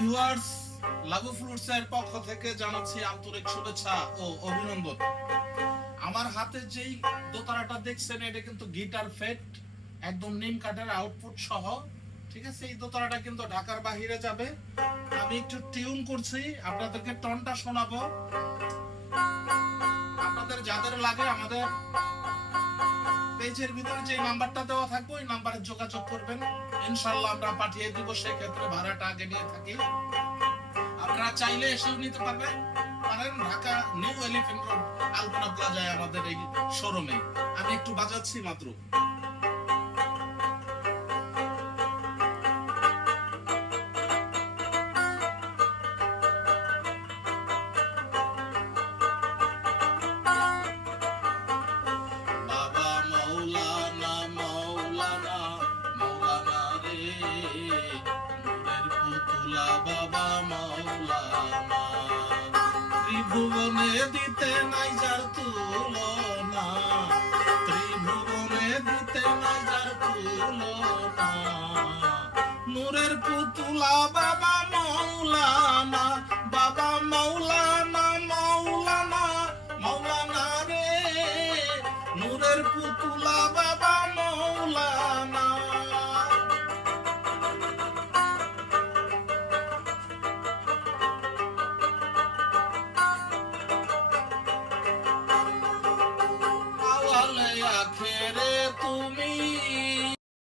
Viewers, লাভু fruits এর পক্ষ থেকে জানাচ্ছি আন্তরিক শুভেচ্ছা ও অভিনন্দন। আমার হাতে যেই দোতারাটা দেখছেন এটা কিন্তু গিটার ফেট, একদম নিম কাঠের আউটপুট সহ। ঠিক আছে, এই দোতারাটা কিন্তু ঢাকার বাহিরে যাবে। আমি একটু টিউন করছি, আপনাদেরকে টনটা শোনাবো। আপনাদের যাদের লাগে আমাদের পেজের ভিতরে যে নাম্বারটা দেওয়া থাকবে ওই নাম্বারে যোগাযোগ করবেন, ইনশাআল্লাহ আমরা পাঠিয়ে দিব। সেই ক্ষেত্রে ভাড়াটা আগে নিয়ে থাকি, আপনারা চাইলে এসেও নিতে পারেন। ঢাকা নিউ এলিফ্যান্ট রোড আলপনা প্লাজায় আমাদের এই শোরুমে। আমি একটু বাজাচ্ছি মাত্র। বাবা মৌলানা মৌলানা মৌলানা রে, নূরের পুতুলা বাবা মৌলানা, ত্রিভুবনে দিতে নাই যার তুলনা, ত্রিভুবনে দিতে নাই যার তুলনা, নূরের পুতুলা বাবা মৌলানা, বাবা মৌলানা মৌলানা মৌলানা রে, নূরের পুতুলা বাবা মৌলানা। আওয়ালে আখেরে তুমি